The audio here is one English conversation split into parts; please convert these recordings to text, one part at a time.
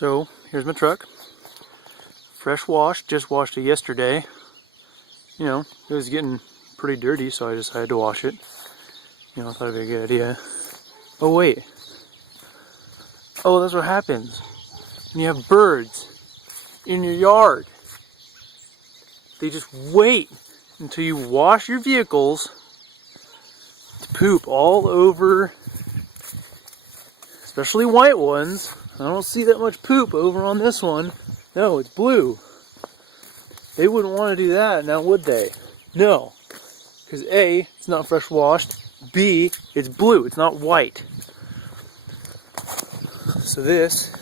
So here's my truck, fresh washed, just washed it yesterday. You know, it was getting pretty dirty, so I decided to wash it. You know, I thought it'd be a good idea. Oh wait, oh, that's what happens when you have birds in your yard. They just wait until you wash your vehicles to poop all over, especially white ones. I don't see that much poop over on this one. No, it's blue. They wouldn't want to do that now, would they? No, because A, it's not fresh washed. B, it's blue, it's not white. So this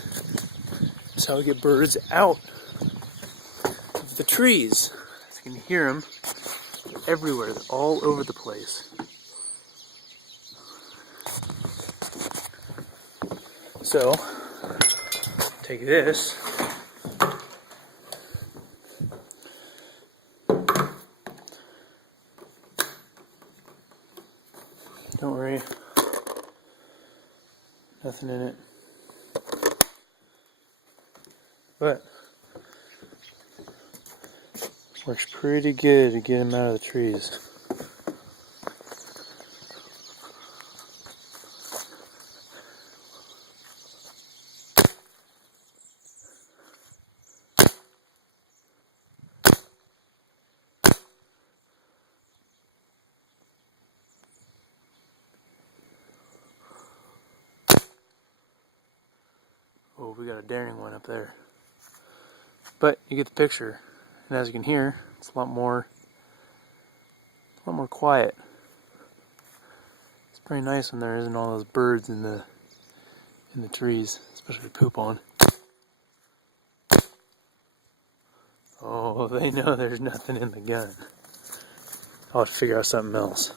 is how we get birds out of the trees. As you can hear them, they're everywhere, they're all over the place. So, take this. Don't worry, nothing in it. But works pretty good to get them out of the trees. Oh, we got a daring one up there. But you get the picture, and as you can hear, it's a lot more quiet. It's pretty nice when there isn't all those birds in the trees, especially to poop on. Oh, they know there's nothing in the gun. I'll have to figure out something else.